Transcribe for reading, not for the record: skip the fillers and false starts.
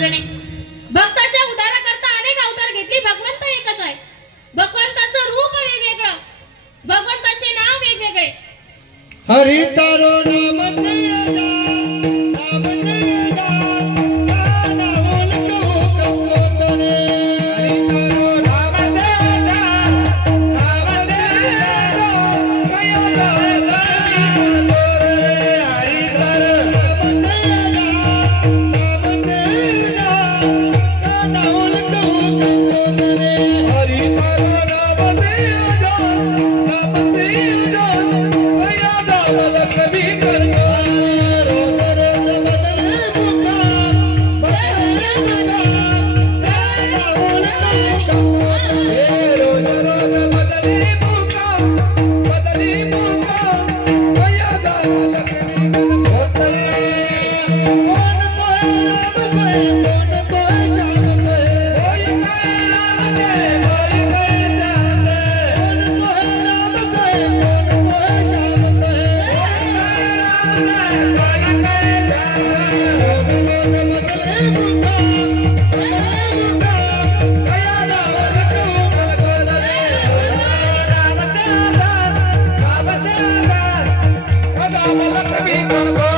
भक्ताच्या उद्धाराकरता अनेक अवतार घेतली, भगवंत एकच आहे. भगवंताचं रूप वेगवेगळं, भगवंताचे नाव वेगवेगळे. हरी तारो नाम जय नाम जय नाम को करे. हरी तारो नाम जय नाम जय कयो नाम करे. हरी तारो नाम जय नाम जय नाम को करे. हरी तारो नाम जय कभी करना रोज रोज बदले मुका बदले मुका रोज रोज बदले मुका बदले मुका भैया दादा होते कौन कोई राम कोई कौन कोई श्याम कोई नाम दे कोई जान दे कौन कोई राम कोई कौन कोई श्याम Come on,